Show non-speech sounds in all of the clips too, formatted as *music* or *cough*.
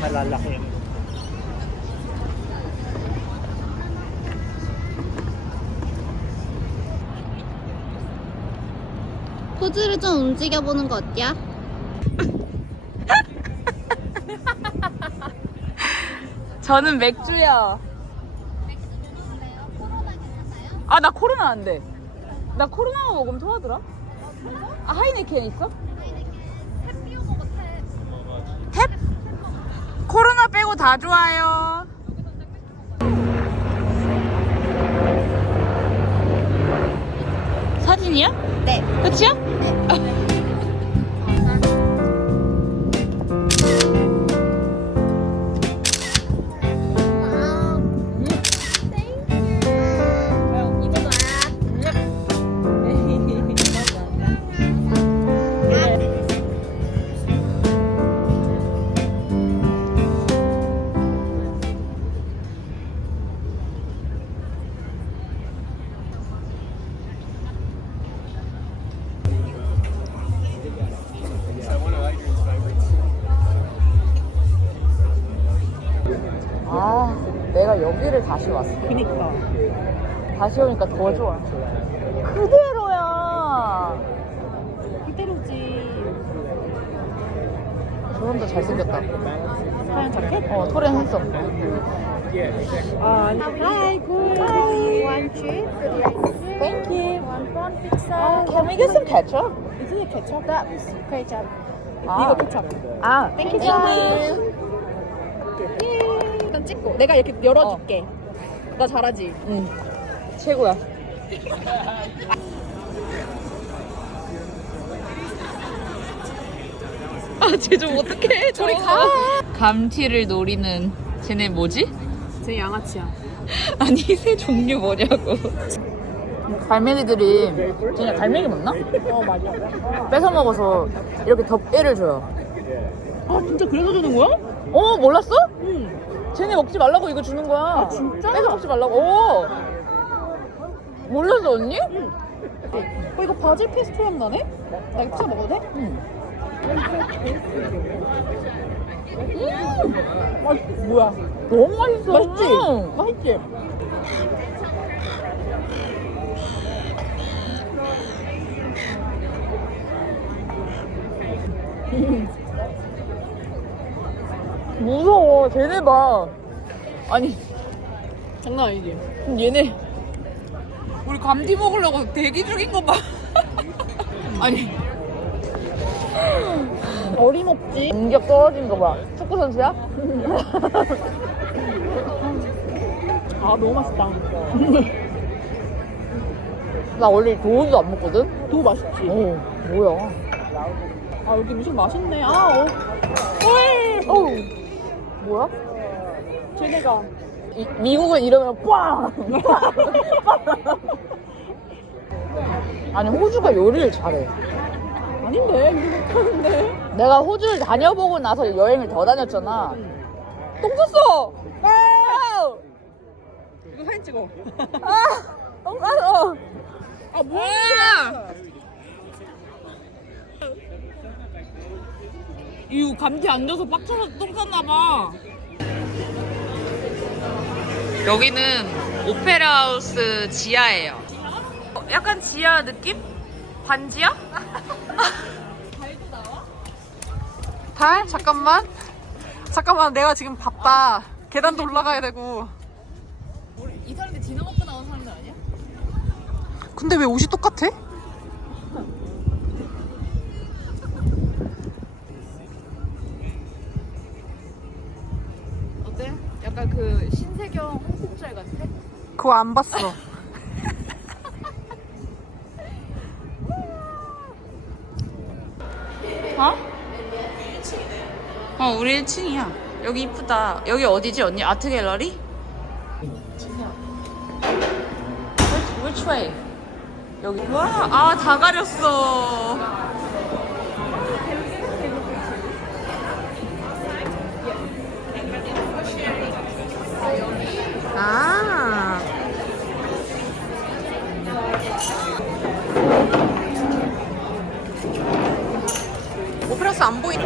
malalaki. 포즈를 좀 움직여보는 거 어때요? 저는 맥주요. 아, 나 코로나 안 돼. 나 코로나 먹으면 토하더라. 아, 하이네켄 있어? 탭? 코로나 빼고 다 좋아요. 사진이야? 네. 끝이야? 아, 다시 왔어. 그니까. 다시 오니까 더 좋아. 그대로야. 그대로지. 저 남자 잘생겼다. 하얀 자켓? 어, 토렌 했어. 아, hi, good. One chip, Thank you. one prawn pizza. Uh, can we get some ketchup? Is it ketchup? That's ketchup. 아, 이거 케찹. 아, Thank you, thank you. 일단 찍고. 내가 이렇게 열어줄게. 나 잘하지? 응, 최고야. 아, 쟤 좀 어떡해. 저리 가. 감튀를 노리는 쟤네 뭐지? 제 양아치야. 아니, 새 종류 뭐냐고. 갈매기들이 쟤네 갈매기 먹나? 어, 맞아. 뺏어 먹어서 이렇게 덮개를 줘요. 아, 진짜 그래서 주는 거야? 어, 몰랐어? 응. 쟤네 먹지 말라고 이거 주는 거야. 아, 진짜? 뺏어 먹지 말라고. 오. 몰랐어 언니? 어, 이거 바질 페스토 향 나네? 나 이거 피자 먹어도 돼? 응. 아, 뭐야? 너무 맛있어. 맛있지? 응. 맛있지? 무 쟤네 봐. 아니 장난 아니지? 얘네 우리 감튀 먹으려고 대기 중인 거 봐. *laughs* 아니 어림없지? 공격 떨어진 거 봐. 축구 선수야? *laughs* 아, 너무 맛있다. *laughs* 나 원래 도우도 안 먹거든. 도 맛있지? 어 뭐야? 아, 여기 음식 맛있네. 아, 어. 어우 뭐야? 쟤네가. 이- 미국은 이러면 꽝! 아니 호주가 요리를 잘해. 아닌데? 이거 못하는데? 내가 호주를 다녀보고 나서 여행을 더 다녔잖아. 똥 쌌어! 아! 이거 사진 찍어. 아! 똥 쌌어! 아, 뭐야? 이거 감튀 앉아서 빡쳐서 똥 쌌나봐. 여기는 오페라 하우스 지하예요. 어, 약간 지하 느낌? 반지하? 달도 *laughs* 나와? 달? 잠깐만. 잠깐만, 내가 지금 바빠. 계단도 올라가야 되고. 이 사람들 먹고 나온 사람들 아니야? 근데 왜 옷이 똑같아? 그거 안 봤어. 어? 어, 우리 1층이야. 여기 이쁘다. 여기 어디지, 언니? 아트 갤러리? Which, way? 여기. 와, 아, 다 가렸어. 아. 오페라스 안 보이.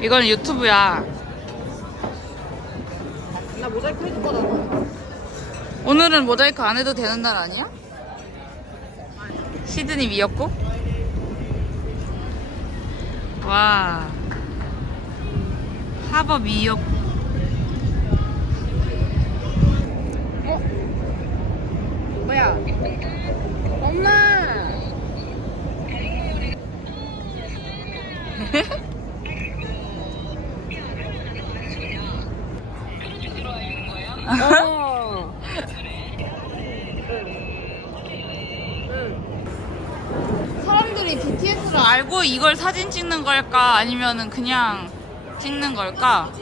이건 유튜브야. 나 모자이크 해줄 거다. 오늘은 모자이크 안 해도 되는 날 아니야? 시드니 미역국? 와. 하버 미역국. 뭐야? 엄마! 어. 사람들이 BTS를 알고 이걸 사진 찍는 걸까? 아니면은 그냥 찍는 걸까?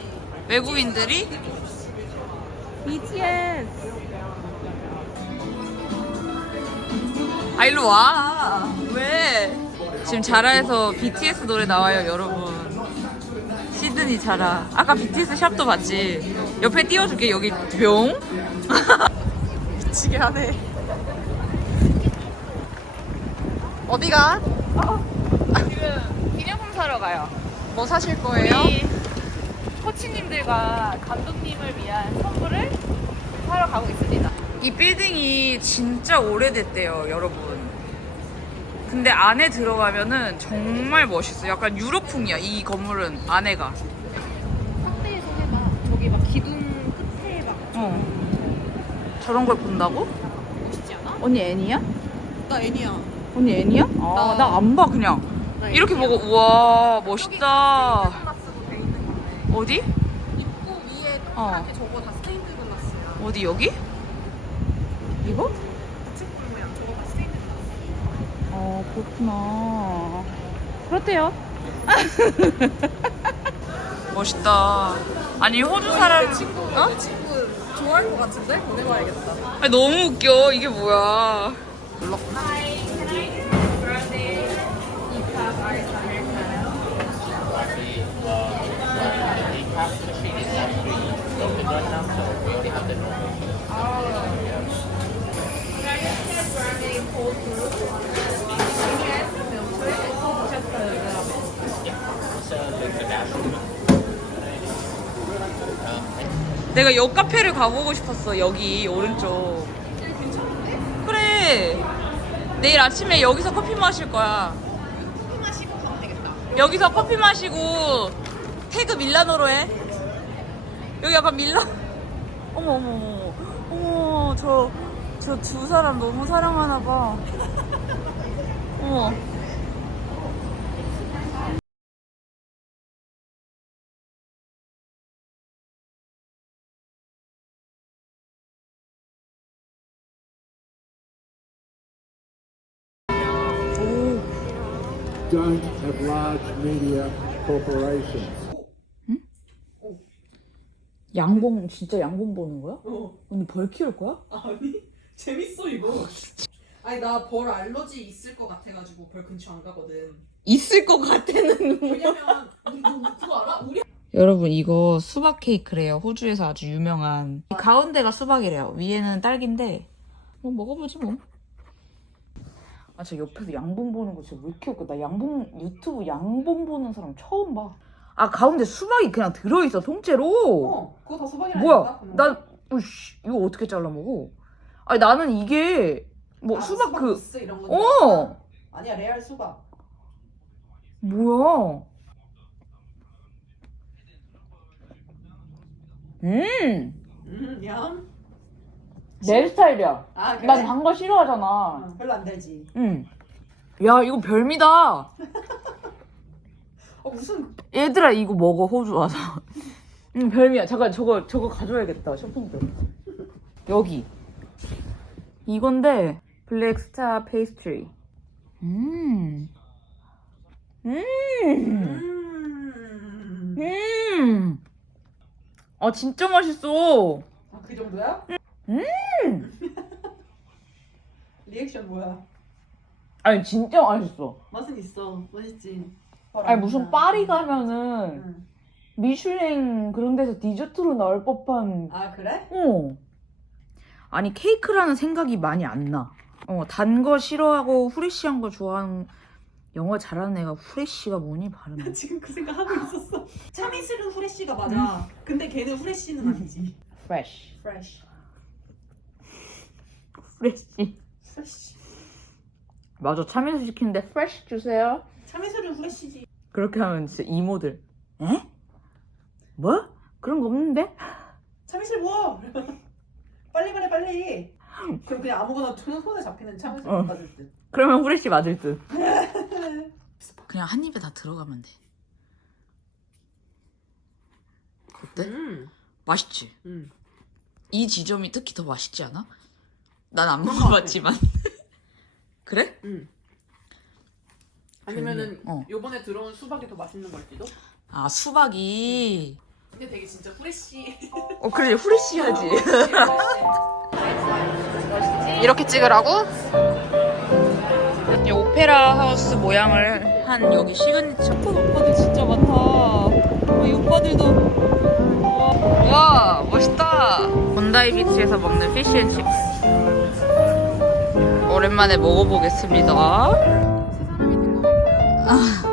외국인들이? BTS. 아, 일로 와. 왜? 지금 자라에서 BTS 노래 나와요, 여러분. 시드니 자라. 아까 BTS 샵도 봤지? 옆에 띄워줄게, 여기 병? *laughs* 미치게 하네. 어디가? 지금 기념품 사러 가요. 뭐 사실 거예요? 우리 코치님들과 감독님을 위한 선물을 사러 가고 있습니다. 이 빌딩이 진짜 오래됐대요, 여러분. 근데 안에 들어가면은 정말 멋있어. 약간 유럽풍이야, 이 건물은 안에가. 확대해서 해봐. 저기 막 기둥 끝에 막 어. 저런 걸 본다고? 멋있지 않아? 언니 애니야? 나 애니야. 언니 애니야? 아, 나- 나 안 봐, 그냥. 나 이렇게 애니야. 보고, 우와, 멋있다. 글라스도 돼 있는 건데 어디? 입구 위에 어. 동그랗게 저거 다 스테인드 글라스야. 어디, 여기? 이거? 부츠볼 모양 저거 다 스테인드 어, 그렇구나. 그렇대요. *laughs* 멋있다. 아니, 호주 사람. 친구 어? 내 친구 좋아할 것 같은데 보내봐야겠다. 아니, 너무 웃겨. 이게 뭐야. 내가 역 카페를 가보고 싶었어. 여기 오른쪽. 그래. 내일 아침에 여기서 커피 마실 거야. 커피 마시고 가면 되겠다. 여기서 커피 마시고 태그 밀라노로 해. 여기 약간 밀라. 어머 어머 어머 어머 저 저 두 사람 너무 사랑하나 봐. *laughs* 어머. Don't have large media corporations. 양봉 진짜 양봉 보는 거야? 어. 언니 벌 키울 거야? 아니 *laughs* 재밌어 이거. 아니 나 벌 알러지 있을 것 같아가지고 벌 근처 안 가거든. 있을 것 같아는. 왜냐면 너 그거 알아? 우리 여러분 이거 수박 케이크래요. 호주에서 아주 유명한. 이 가운데가 수박이래요. 위에는 딸기인데 뭐 먹어보지 뭐. 아 저 옆에서 양봉 보는 거 진짜 왜 이렇게 웃겨. 나 양봉 유튜브 양봉 보는 사람 처음 봐. 아 가운데 수박이 그냥 들어있어 통째로. 어 그거 다 소박이라 뭐야? 난 으씨, 이거 어떻게 잘라 먹어? 아니 나는 이게 뭐 수박 그 무스 이런 거. 어! 아니야 레알 수박. 뭐야? 음, 음 얌. 내 스타일이야. 아 그래? 난 단 거 싫어하잖아. 어, 별로 안 달지. 응. 야, 이거 별미다. *laughs* 어 무슨 얘들아, 이거 먹어, 호주 와서. *laughs* 응, 별미야. 잠깐, 저거, 저거 가져와야겠다, 쇼핑백. 여기. 이건데, 블랙 스타 페이스트리. 음. 음. 음. 음. 아, 진짜 맛있어. 아, 그 정도야? 음. 리액션 뭐야? 아니, 진짜 맛있어. 맛은 있어. 맛있지. 아니 무슨 파리 가면은 미슐랭 그런 데서 디저트로 나올 법한 아 그래? 어. 아니 케이크라는 생각이 많이 안 나. 어, 단 거 싫어하고 후레쉬한 거 좋아하는 영어 잘하는 애가 후레쉬가 뭐니 발음. *laughs* 지금 그 생각 하고 있었어. 참이슬은 후레쉬가 맞아. 근데 걔는 후레쉬는 아니지. fresh. 프레쉬. 후레쉬. 프레쉬. 맞아 참이슬 시키는데 fresh 주세요. 참이슬은 후레쉬지. 그렇게 하면 진짜 이모들. 에? 뭐? 그런 거 없는데? 참이슬 뭐? *laughs* 빨리 말해 빨리. 그럼 그냥 아무거나 손 손에 잡히는 참이슬 어. 받을 듯. 그러면 후레쉬 맞을 듯. *laughs* 그냥 한 입에 다 들어가면 돼. 어때? 음. 맛있지? 음. 이 지점이 특히 더 맛있지 않아? 난안 먹어봤지만. *laughs* 그래? 음. 아니면은 어. 요번에 들어온 수박이 더 맛있는 걸지도? 아 수박이. 근데 되게 진짜 후레쉬. 어 그래 후레쉬하지. 후레쉬. *laughs* 이렇게 찍으라고? 이 오페라 하우스 모양을 한 여기 시그니처. 오빠들 진짜 많다. 어, 이 오빠들도. 와 멋있다. 본다이 비치에서 먹는 피쉬앤칩스. 오랜만에 먹어보겠습니다. 세 사람이 된것 같고요.